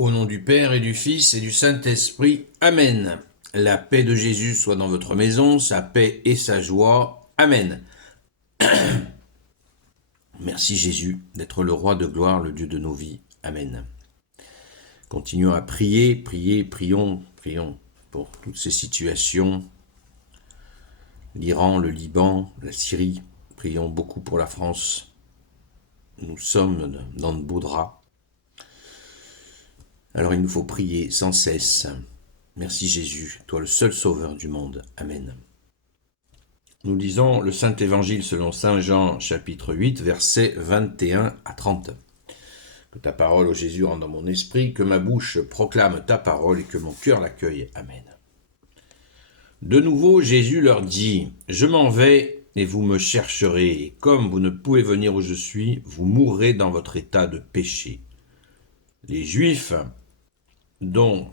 Au nom du Père et du Fils et du Saint-Esprit. Amen. La paix de Jésus soit dans votre maison, sa paix et sa joie. Amen. Merci Jésus d'être le roi de gloire, le Dieu de nos vies. Amen. Continuons à prier, prions pour toutes ces situations. L'Iran, le Liban, la Syrie. Prions beaucoup pour la France. Nous sommes dans de beaux draps. Alors il nous faut prier sans cesse. Merci Jésus, toi le seul sauveur du monde. Amen. Nous lisons le Saint-Évangile selon Saint Jean, chapitre 8, versets 21 à 30. Que ta parole, ô Jésus, rentre dans mon esprit, que ma bouche proclame ta parole et que mon cœur l'accueille. Amen. De nouveau, Jésus leur dit, « Je m'en vais et vous me chercherez, et comme vous ne pouvez venir où je suis, vous mourrez dans votre état de péché. » Les Juifs donc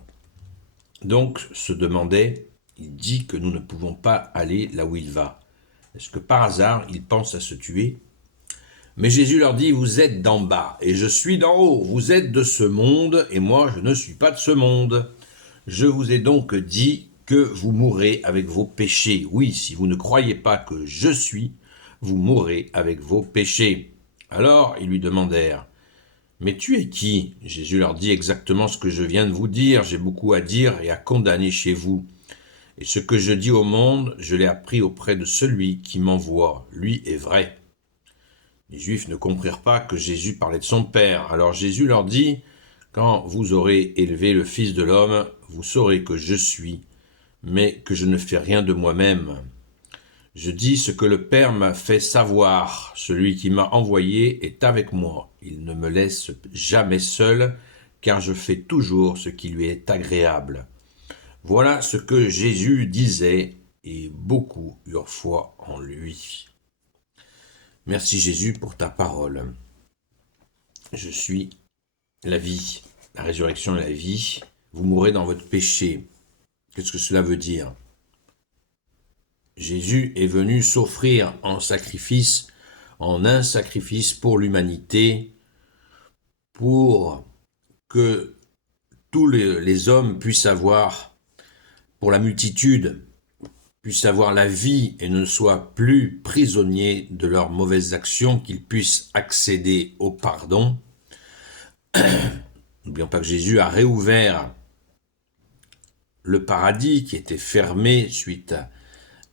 se demandaient, il dit que nous ne pouvons pas aller là où il va. Est-ce que par hasard il pense à se tuer? Mais Jésus leur dit, vous êtes d'en bas et je suis d'en haut, vous êtes de ce monde et moi je ne suis pas de ce monde. Je vous ai donc dit que vous mourrez avec vos péchés. Oui, si vous ne croyez pas que je suis, vous mourrez avec vos péchés. Alors ils lui demandèrent, mais tu es qui? Jésus leur dit exactement ce que je viens de vous dire. J'ai beaucoup à dire et à condamner chez vous. Et ce que je dis au monde, je l'ai appris auprès de celui qui m'envoie. Lui est vrai. Les Juifs ne comprirent pas que Jésus parlait de son Père. Alors Jésus leur dit, quand vous aurez élevé le Fils de l'homme, vous saurez que je suis, mais que je ne fais rien de moi-même. Je dis ce que le Père m'a fait savoir. Celui qui m'a envoyé est avec moi. Il ne me laisse jamais seul, car je fais toujours ce qui lui est agréable. Voilà ce que Jésus disait, et beaucoup eurent foi en lui. Merci Jésus pour ta parole. Je suis la vie, la résurrection et la vie. Vous mourrez dans votre péché. Qu'est-ce que cela veut dire ? Jésus est venu s'offrir en un sacrifice pour l'humanité, pour que tous les hommes puissent avoir, pour la multitude, puissent avoir la vie et ne soient plus prisonniers de leurs mauvaises actions, qu'ils puissent accéder au pardon. N'oublions pas que Jésus a réouvert le paradis qui était fermé suite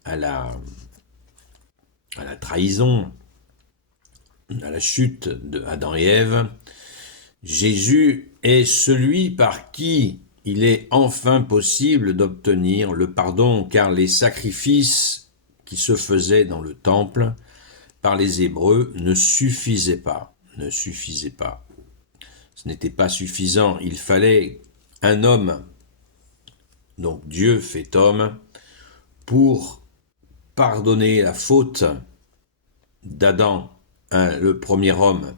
à la trahison, à la chute d'Adam et Ève. Jésus est celui par qui il est enfin possible d'obtenir le pardon, car les sacrifices qui se faisaient dans le temple par les Hébreux ne suffisaient pas. Ce n'était pas suffisant. Il fallait un homme, donc Dieu fait homme, pour pardonner la faute d'Adam, le premier homme.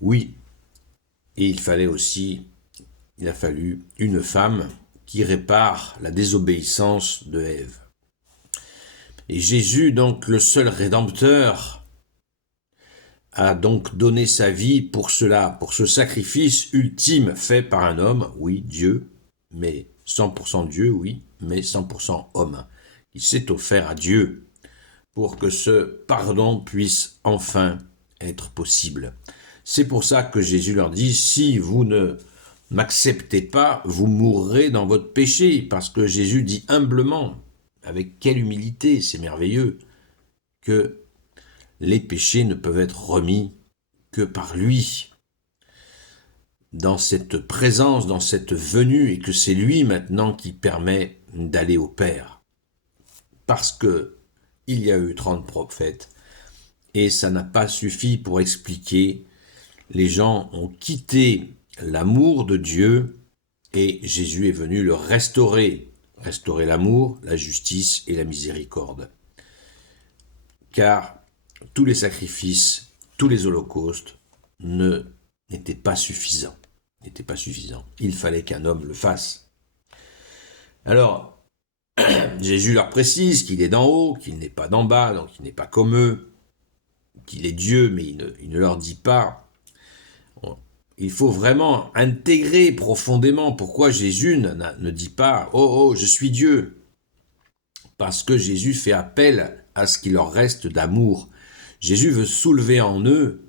Oui, et il a fallu une femme qui répare la désobéissance de Ève. Et Jésus, donc le seul rédempteur, a donc donné sa vie pour cela, pour ce sacrifice ultime fait par un homme, oui, Dieu, mais 100% Dieu, oui, mais 100% homme. Il s'est offert à Dieu pour que ce pardon puisse enfin être possible. C'est pour ça que Jésus leur dit, si vous ne m'acceptez pas, vous mourrez dans votre péché, parce que Jésus dit humblement, avec quelle humilité, c'est merveilleux, que les péchés ne peuvent être remis que par lui, dans cette présence, dans cette venue, et que c'est lui maintenant qui permet d'aller au Père. Parce que il y a eu 30 prophètes, et ça n'a pas suffi pour expliquer. Les gens ont quitté l'amour de Dieu, et Jésus est venu le restaurer l'amour, la justice et la miséricorde. Car tous les sacrifices, tous les holocaustes n'étaient pas suffisants. Il fallait qu'un homme le fasse. Alors, Jésus leur précise qu'il est d'en haut, qu'il n'est pas d'en bas, donc il n'est pas comme eux, qu'il est Dieu, mais il ne leur dit pas il faut vraiment intégrer profondément pourquoi Jésus ne dit pas « Oh, je suis Dieu ». Parce que Jésus fait appel à ce qui leur reste d'amour. Jésus veut soulever en eux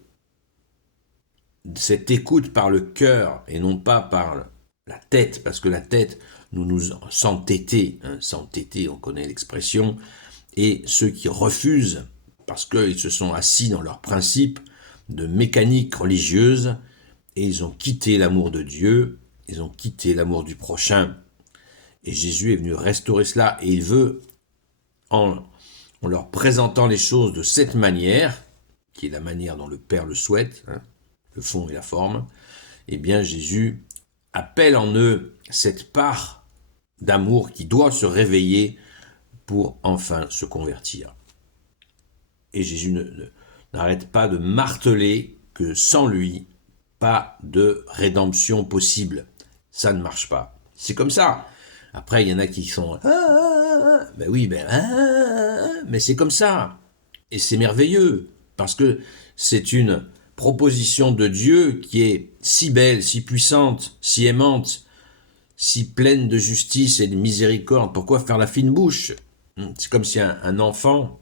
cette écoute par le cœur et non pas par la tête, parce que la tête, nous nous s'entêter, s'entêter, on connaît l'expression, et ceux qui refusent, parce qu'ils se sont assis dans leurs principes de mécanique religieuse, et ils ont quitté l'amour de Dieu, ils ont quitté l'amour du prochain. Et Jésus est venu restaurer cela, et il veut, en leur présentant les choses de cette manière, qui est la manière dont le Père le souhaite, le fond et la forme, eh bien Jésus appelle en eux cette part d'amour qui doit se réveiller pour enfin se convertir. Et Jésus n'arrête pas de marteler que sans lui, pas de rédemption possible. Ça ne marche pas. C'est comme ça. Après, il y en a qui sont ben oui, mais c'est comme ça. Et c'est merveilleux, parce que c'est une proposition de Dieu qui est si belle, si puissante, si aimante, si pleine de justice et de miséricorde. Pourquoi faire la fine bouche? C'est comme si un enfant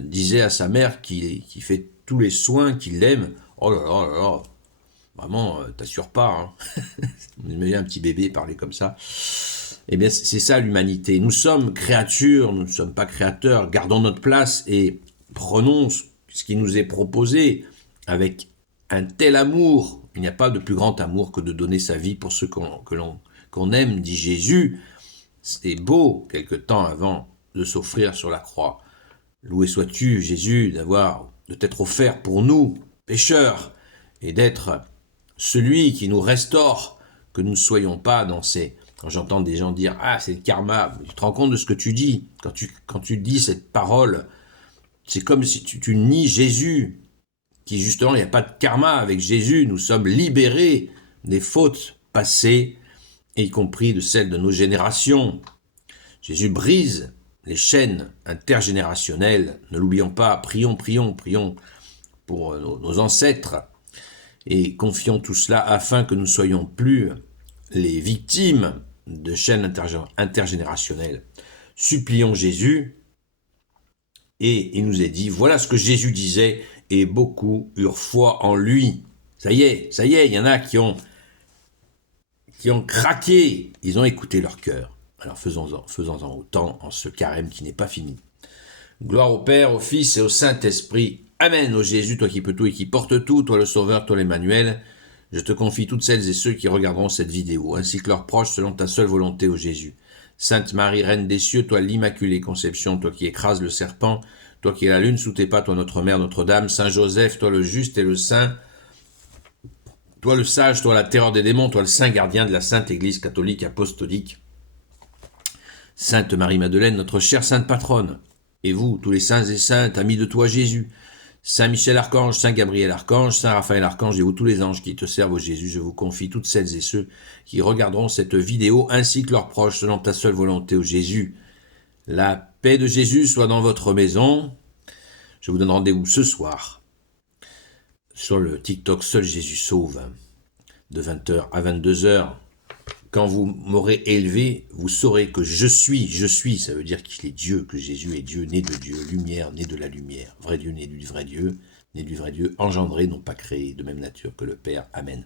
disait à sa mère qui fait tous les soins, qui l'aime, « Oh là là là là, vraiment, t'assures pas, hein. » Imaginez un petit bébé parler comme ça. Eh bien, c'est ça l'humanité. Nous sommes créatures, nous ne sommes pas créateurs. Gardons notre place et prenons ce qui nous est proposé avec un tel amour. Il n'y a pas de plus grand amour que de donner sa vie pour ceux qu'on aime, dit Jésus. C'était beau, quelque temps avant de s'offrir sur la croix. Loué sois-tu, Jésus, de t'être offert pour nous, pécheurs, et d'être celui qui nous restaure, que nous ne soyons pas dans ces... Quand j'entends des gens dire « Ah, c'est le karma », tu te rends compte de ce que tu dis. Quand tu dis cette parole, c'est comme si tu nies Jésus, qui justement, il n'y a pas de karma avec Jésus. Nous sommes libérés des fautes passées, y compris de celles de nos générations. Jésus brise les chaînes intergénérationnelles. Ne l'oublions pas, prions pour nos ancêtres et confions tout cela afin que nous ne soyons plus les victimes de chaînes intergénérationnelles. Supplions Jésus, et il nous est dit, voilà ce que Jésus disait, et beaucoup eurent foi en lui. Ça y est, il y en a qui ont craqué, ils ont écouté leur cœur. Alors faisons-en autant en ce carême qui n'est pas fini. Gloire au Père, au Fils et au Saint-Esprit. Amen. Ô Jésus, toi qui peux tout et qui portes tout, toi le Sauveur, toi l'Emmanuel, je te confie toutes celles et ceux qui regarderont cette vidéo, ainsi que leurs proches selon ta seule volonté, ô Jésus. Sainte Marie, Reine des cieux, toi l'Immaculée Conception, toi qui écrases le serpent, toi qui es la lune sous tes pas, toi notre Mère, Notre-Dame, Saint Joseph, toi le juste et le saint, toi le sage, toi la terreur des démons, toi le saint gardien de la Sainte Église catholique apostolique. Sainte Marie-Madeleine, notre chère sainte patronne, et vous, tous les saints et saintes, amis de toi Jésus, Saint Michel Archange, Saint Gabriel Archange, Saint Raphaël Archange et vous tous les anges qui te servent, ô Jésus, je vous confie toutes celles et ceux qui regarderont cette vidéo ainsi que leurs proches selon ta seule volonté, ô Jésus. La paix de Jésus soit dans votre maison. Je vous donne rendez-vous ce soir sur le TikTok Seul Jésus Sauve de 20h à 22h. Quand vous m'aurez élevé, vous saurez que je suis, ça veut dire qu'il est Dieu, que Jésus est Dieu, né de Dieu, lumière, né de la lumière, vrai Dieu, né du vrai Dieu, engendré, non pas créé, de même nature que le Père. Amen.